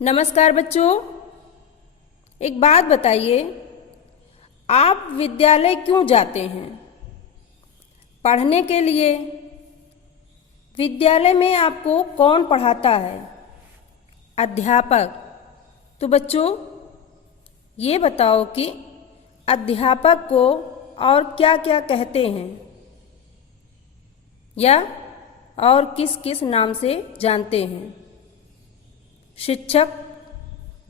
नमस्कार बच्चों, एक बात बताइए, आप विद्यालय क्यों जाते हैं? पढ़ने के लिए। विद्यालय में आपको कौन पढ़ाता है? अध्यापक। तो बच्चों, ये बताओ कि अध्यापक को और क्या क्या कहते हैं या और किस किस नाम से जानते हैं? शिक्षक,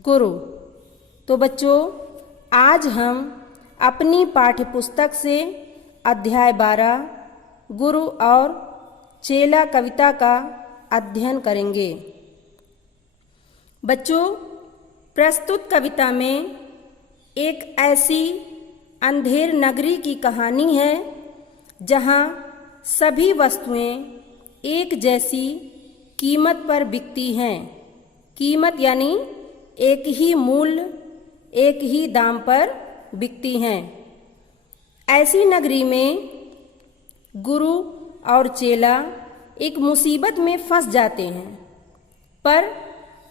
गुरु। तो बच्चों, आज हम अपनी पाठ्यपुस्तक से अध्याय 12 गुरु और चेला कविता का अध्ययन करेंगे। बच्चों, प्रस्तुत कविता में एक ऐसी अंधेर नगरी की कहानी है जहाँ सभी वस्तुएं एक जैसी कीमत पर बिकती हैं। कीमत यानी एक ही मूल्य, एक ही दाम पर बिकती हैं। ऐसी नगरी में गुरु और चेला एक मुसीबत में फंस जाते हैं, पर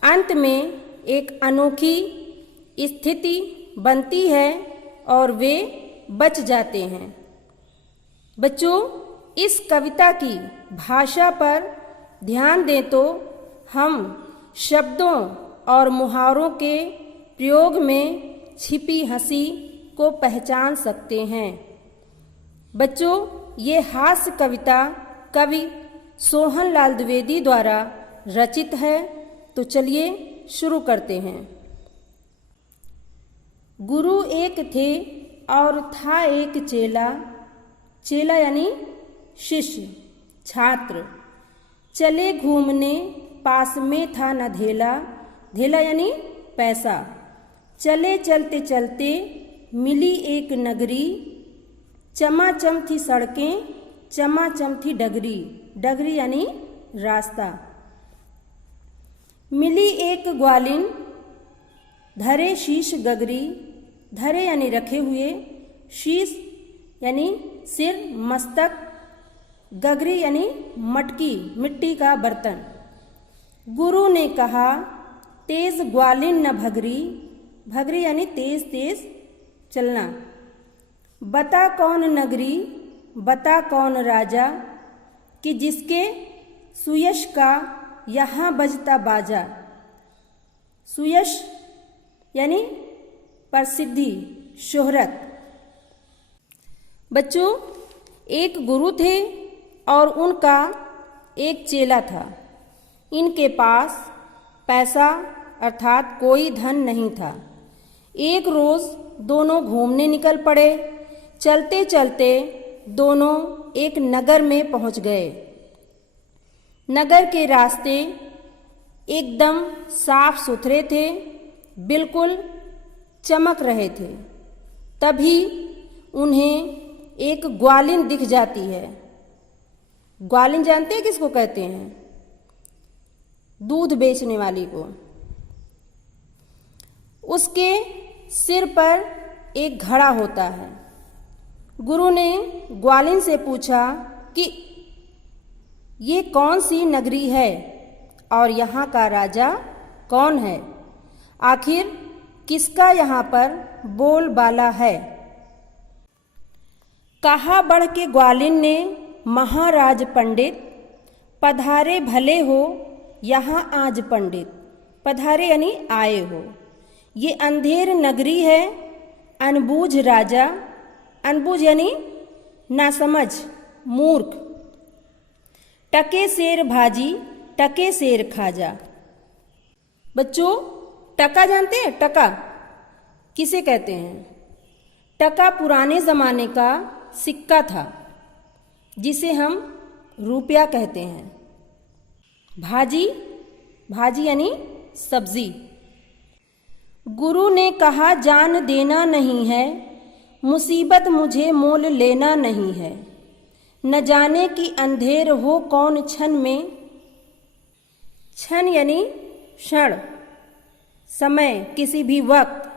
अंत में एक अनोखी स्थिति बनती है और वे बच जाते हैं। बच्चों, इस कविता की भाषा पर ध्यान दें तो हम शब्दों और मुहावरों के प्रयोग में छिपी हंसी को पहचान सकते हैं। बच्चों, ये हास्य कविता कवि सोहनलाल द्विवेदी द्वारा रचित है। तो चलिए शुरू करते हैं। गुरु एक थे और था एक चेला। चेला यानी शिष्य, छात्र। चले घूमने, पास में था न धेला। धेला यानी पैसा। चले चलते चलते मिली एक नगरी। चमाचम थी सड़कें, चमाचम थी डगरी। डगरी यानी रास्ता। मिली एक ग्वालिन, धरे शीश गगरी। धरे यानी रखे हुए, शीश यानी सिर, मस्तक, गगरी यानी मटकी, मिट्टी का बर्तन। गुरु ने कहा, तेज ग्वालिन न भगरी। भगरी यानी तेज तेज चलना। बता कौन नगरी, बता कौन राजा, कि जिसके सुयश का यहाँ बजता बाजा। सुयश यानी प्रसिद्धि, शोहरत। बच्चों, एक गुरु थे और उनका एक चेला था। इनके पास पैसा अर्थात कोई धन नहीं था। एक रोज दोनों घूमने निकल पड़े। चलते चलते दोनों एक नगर में पहुंच गए। नगर के रास्ते एकदम साफ सुथरे थे, बिल्कुल चमक रहे थे। तभी उन्हें एक ग्वालिन दिख जाती है। ग्वालिन जानते हैं किसको कहते हैं? दूध बेचने वाली को। उसके सिर पर एक घड़ा होता है। गुरु ने ग्वालिन से पूछा कि ये कौन सी नगरी है और यहाँ का राजा कौन है? आखिर किसका यहाँ पर बोलबाला है? कहा बढ़ के ग्वालिन ने, महाराज पंडित, पधारे भले हो यहाँ आज पंडित। पधारे यानी आए हो। ये अंधेर नगरी है, अनबूझ राजा। अनबूझ यानी नासमझ, मूर्ख। टके शेर भाजी, टके शेर खाजा। बच्चों, टका जानते हैं? टका किसे कहते हैं? टका पुराने जमाने का सिक्का था जिसे हम रुपया कहते हैं। भाजी, भाजी यानी सब्जी। गुरु ने कहा, जान देना नहीं है, मुसीबत मुझे मोल लेना नहीं है। न जाने कि अंधेर हो कौन क्षण में। क्षण यानी क्षण, समय, किसी भी वक्त।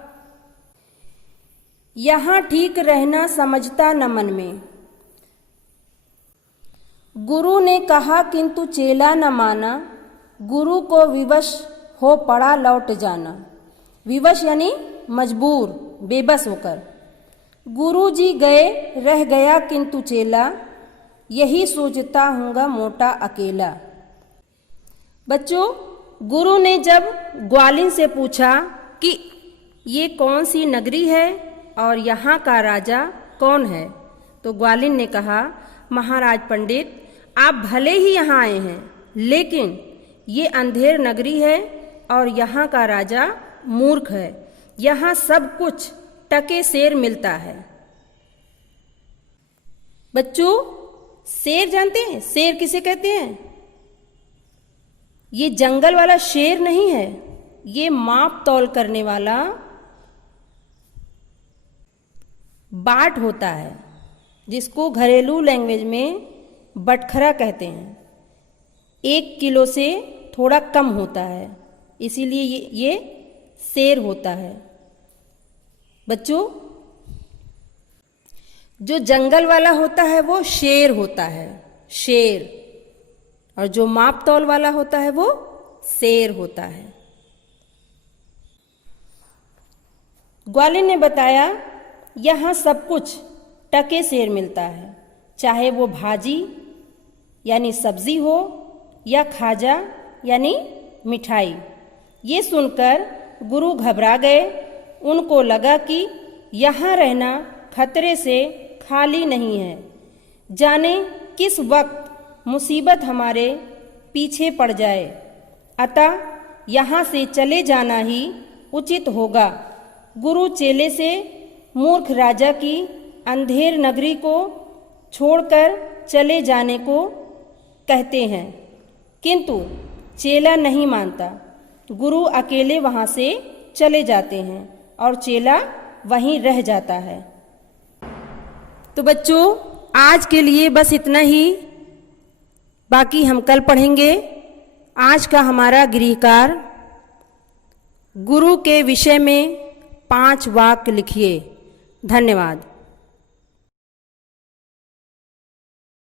यहाँ ठीक रहना समझता न मन में। गुरु ने कहा किंतु चेला न माना। गुरु को विवश हो पड़ा लौट जाना। विवश यानी मजबूर, बेबस होकर। गुरुजी गए रह गया किंतु चेला, यही सोचता हूँगा मोटा अकेला। बच्चों, गुरु ने जब ग्वालिन से पूछा कि ये कौन सी नगरी है और यहाँ का राजा कौन है, तो ग्वालिन ने कहा, महाराज पंडित, आप भले ही यहाँ आए हैं, लेकिन ये अंधेर नगरी है और यहाँ का राजा मूर्ख है। यहाँ सब कुछ टके सेर मिलता है। बच्चों, शेर जानते हैं? शेर किसे कहते हैं? ये जंगल वाला शेर नहीं है, ये माप तौल करने वाला बाट होता है, जिसको घरेलू लैंग्वेज में बटखरा कहते हैं। 1 किलो से थोड़ा कम होता है, इसीलिए ये शेर होता है। बच्चों, जो जंगल वाला होता है वो शेर होता है, शेर, और जो माप तौल वाला होता है वो शेर होता है। ग्वालिन ने बताया, यहाँ सब कुछ टके सेर मिलता है, चाहे वो भाजी यानी सब्जी हो या खाजा यानी मिठाई। ये सुनकर गुरु घबरा गए। उनको लगा कि यहाँ रहना खतरे से खाली नहीं है, जाने किस वक्त मुसीबत हमारे पीछे पड़ जाए, अतः यहाँ से चले जाना ही उचित होगा। गुरु चेले से मूर्ख राजा की अंधेर नगरी को छोड़कर चले जाने को कहते हैं, किंतु चेला नहीं मानता। गुरु अकेले वहाँ से चले जाते हैं और चेला वहीं रह जाता है। तो बच्चों, आज के लिए बस इतना ही, बाकी हम कल पढ़ेंगे। आज का हमारा गृह कार्य, गुरु के विषय में 5 वाक्य लिखिए। धन्यवाद।